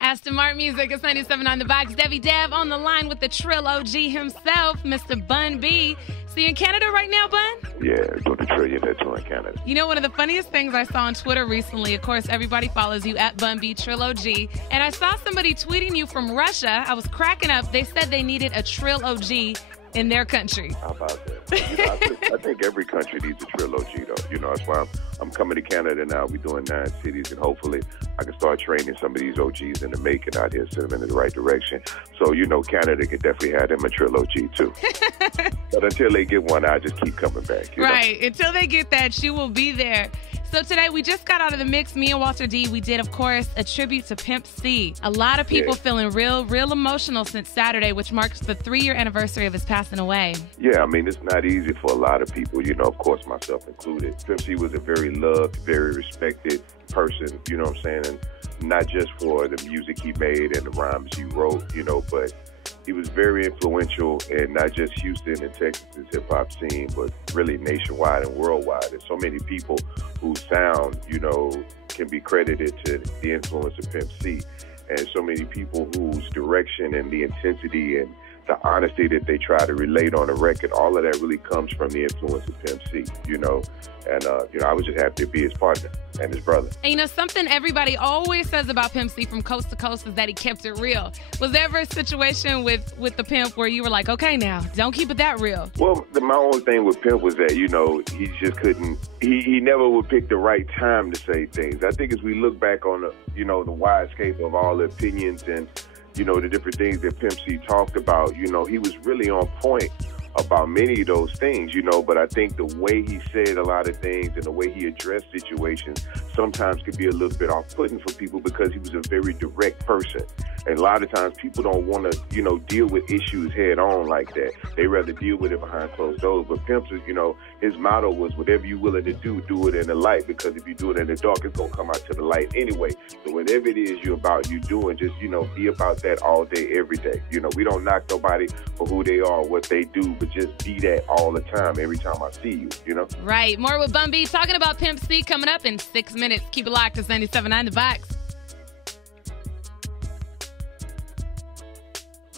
Aston Martin Music is 97 on the box. Devi Dev on the line with the Trill OG himself, Mr. Bun B. So you in Canada right now, Bun? Yeah, go to Trillion Tour in Canada. You know, one of the funniest things I saw on Twitter recently, of course, everybody follows you at Bun B Trill OG, and I saw somebody tweeting you from Russia. I was cracking up. They said they needed a Trill OG in their country. How about that? I think every country needs a Trill OG, though. That's why I'm coming to Canada now. We're doing 9 cities, and hopefully I can start training some of these OGs in the making out here, send them in the right direction. So, Canada can definitely have them a Trill OG, too. But until they get one, I just keep coming back. Right. Until they get that, you will be there. So today, we just got out of the mix. Me and Walter D, we did, of course, a tribute to Pimp C. A lot of people feeling real emotional since Saturday, which marks the 3-year anniversary of his passing away. Yeah, it's not easy for a lot of people, of course, myself included. Pimp C was a very loved, very respected person, you know what I'm saying? And not just for the music he made and the rhymes he wrote, but he was very influential in not just Houston and Texas' hip-hop scene, but really nationwide and worldwide. And so many people whose sound, can be credited to the influence of Pimp C. And so many people whose direction and the intensity and the honesty that they try to relate on a record, all of that really comes from the influence of Pimp C, And, I was just happy to be his partner and his brother. And, something everybody always says about Pimp C from coast to coast is that he kept it real. Was there ever a situation with the Pimp where you were like, okay, now, don't keep it that real? Well, my only thing with Pimp was that, he just couldn't, he never would pick the right time to say things. I think as we look back on the wide scape of all the opinions and, the different things that Pimp C talked about, he was really on point about many of those things, but I think the way he said a lot of things and the way he addressed situations sometimes could be a little bit off-putting for people because he was a very direct person. And a lot of times people don't want to, deal with issues head on like that. They rather deal with it behind closed doors. But Pimp's, his motto was whatever you're willing to do it in the light, because if you do it in the dark, it's going to come out to the light anyway. So whatever it is you're about, you doing, just, be about that all day, every day. We don't knock nobody for who they are, what they do, but just be that all the time, every time I see you, Right. More with Bun B talking about Pimp C coming up in 6 minutes. Keep it locked. It's 97.9 The Box.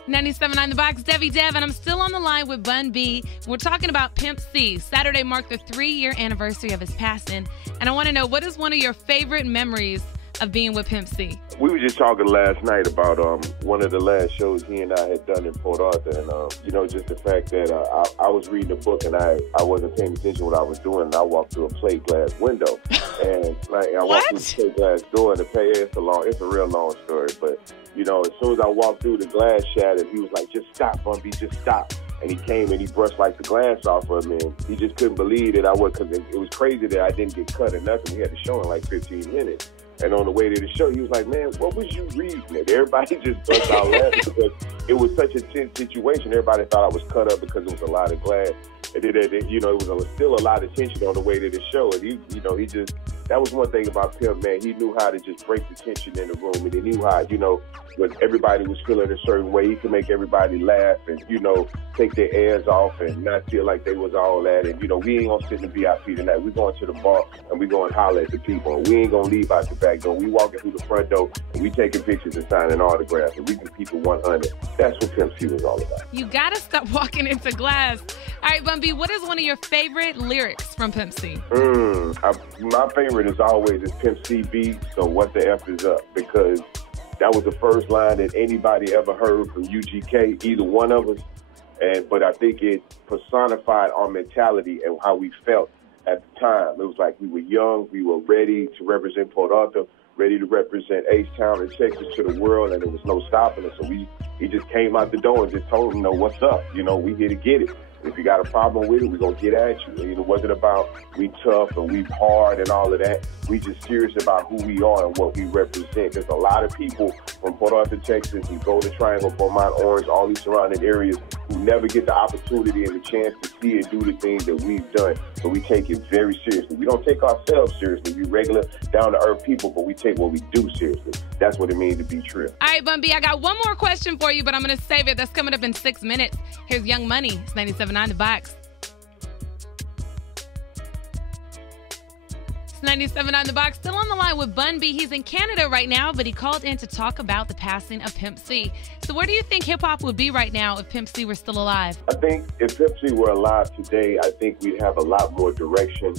97.9 The Box, Devi Dev, and I'm still on the line with Bun B. We're talking about Pimp C. Saturday marked the 3-year anniversary of his passing, and I want to know, what is one of your favorite memories of being with Pimp C? We were just talking last night about one of the last shows he and I had done in Port Arthur, and just the fact that I was reading a book and I wasn't paying attention to what I was doing, and I walked through a plate glass window, and I walked through the plate glass door, and it's a real long story, but as soon as I walked through, the glass shattered. He was like, "Just stop, Bun B, just stop." And he came and he brushed the glass off of me, and he just couldn't believe that because it was crazy that I didn't get cut or nothing. We had the show in 15 minutes. And on the way to the show, he was like, "Man, what was you reading?" And everybody just burst out laughing because it was such a tense situation. Everybody thought I was cut up because it was a lot of glass. And then, it was still a lot of tension on the way to the show. And he just, that was one thing about Pimp, man. He knew how to just break the tension in the room. And he knew how, when everybody was feeling a certain way, he could make everybody laugh and, take their airs off and not feel like they was all that. And, we ain't going to sit in the VIP tonight. We're going to the bar and we're going to holler at the people. And we ain't going to leave out the back door. We walking through the front door and we taking pictures and signing autographs. And we can keep it 100. That's what Pimp C was all about. You got to stop walking into glass. All right, Bun B, what is one of your favorite lyrics from Pimp C? My favorite is always is Pimp C beat, so what the F is up? Because that was the first line that anybody ever heard from UGK, either one of us. But I think it personified our mentality and how we felt at the time. It was like we were young, we were ready to represent Port Arthur, ready to represent H-Town and Texas to the world, and there was no stopping us. So he just came out the door and just told them, what's up? We here to get it. If you got a problem with it, we're going to get at you. It wasn't about we tough and we hard and all of that. We just serious about who we are and what we represent. There's a lot of people from Port Arthur, Texas, and Golden Triangle, Beaumont, Orange, all these surrounding areas who never get the opportunity and the chance to see and do the things that we've done. So we take it very seriously. We don't take ourselves seriously. We regular, down-to-earth people, but we take what we do seriously. That's what it means to be true. All right, Bun B, I got one more question for you, but I'm going to save it. That's coming up in 6 minutes. Here's Young Money. It's 97.9 The Box. 97 on the box. Still on the line with Bun B. He's in Canada right now, but he called in to talk about the passing of Pimp C. So where do you think hip-hop would be right now if Pimp C were still alive? I think if Pimp C were alive today, I think we'd have a lot more direction,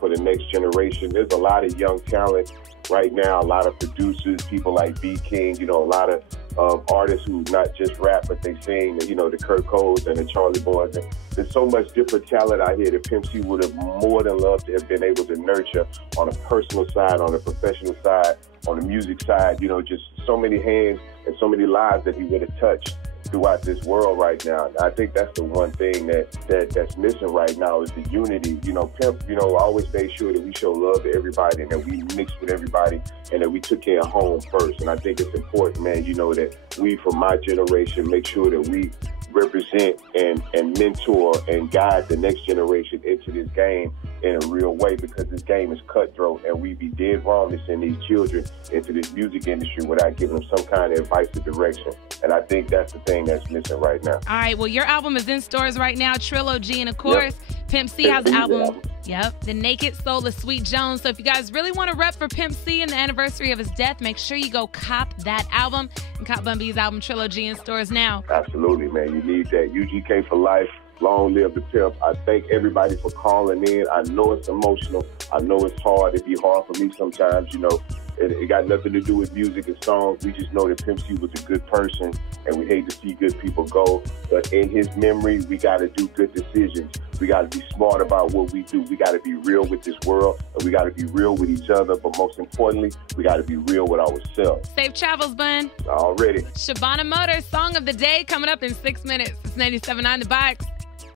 for the next generation. There's a lot of young talent right now, a lot of producers, people like B. King, a lot of artists who not just rap, but they sing, the Kurt Coles and the Charlie Boys. And there's so much different talent out here that Pimp C would have more than loved to have been able to nurture on a personal side, on a professional side, on the music side, just so many hands and so many lives that he would have touched throughout this world right now. I think that's the one thing that's missing right now is the unity. Pimp, always made sure that we show love to everybody and that we mix with everybody and that we took care of home first. And I think it's important, man, that we from my generation make sure that we represent and mentor and guide the next generation into this game in a real way, because this game is cutthroat and we'd be dead wrong to send these children into this music industry without giving them some kind of advice or direction. And I think that's the thing that's missing right now. All right, well, your album is in stores right now, Trilogy, and of course, Pimp C has an album. Yep, The Naked Soul of Sweet Jones. So if you guys really want to rep for Pimp C and the anniversary of his death, make sure you go cop that album and cop Bun B's album Trilogy in stores now. Absolutely, man. You need that. UGK for life. Long live the Pimp. I thank everybody for calling in. I know it's emotional. I know it's hard. It'd be hard for me sometimes, It got nothing to do with music and songs. We just know that Pimp C was a good person, and we hate to see good people go. But in his memory, we got to do good decisions. We got to be smart about what we do. We got to be real with this world, and we got to be real with each other. But most importantly, we got to be real with ourselves. Safe travels, Bun. Already. Shabana Motors, Song of the Day, coming up in 6 minutes. It's 97 on the box.